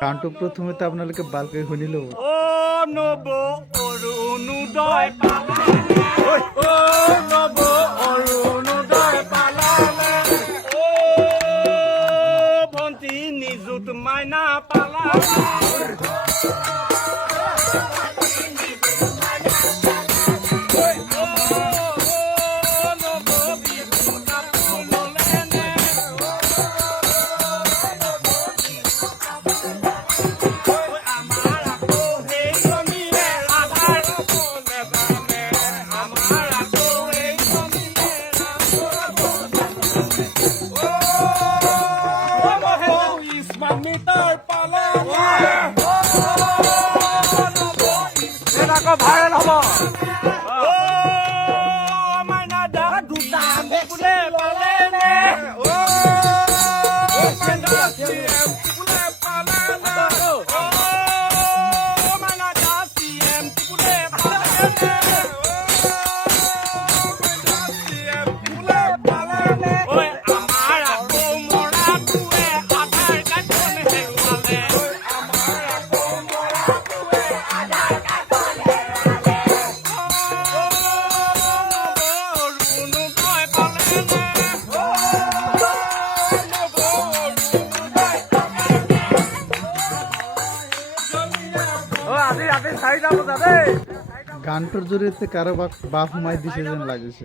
গানটো প্রথমে তো আপনাদেরকে বালকে শুনিল ও নব অরুণোদয় পালালে ও নব অরুণোদয় পালালে ও ভন্তি নিযুত মাইনা পালালে মিটার পালালে এটা ভাইরাল হব ও মাইনা দা দুটা ফুলে পালালে ও মাইনা সিএম ফুলে পালালে ও মাইনা দা সিএম ফুলে পালালে ও মাইনা সিএম ফুলে পালালে ওই আমার আকো মোরা তুয়ে আধার কার্ড কোনে হেওয়ালে ওই আমার আকো মোরা তুয়ে আধার কার্ড কোনে গানটার জড়িয়ে কারো বাপ হুমাই দিছে যেন লাগছে।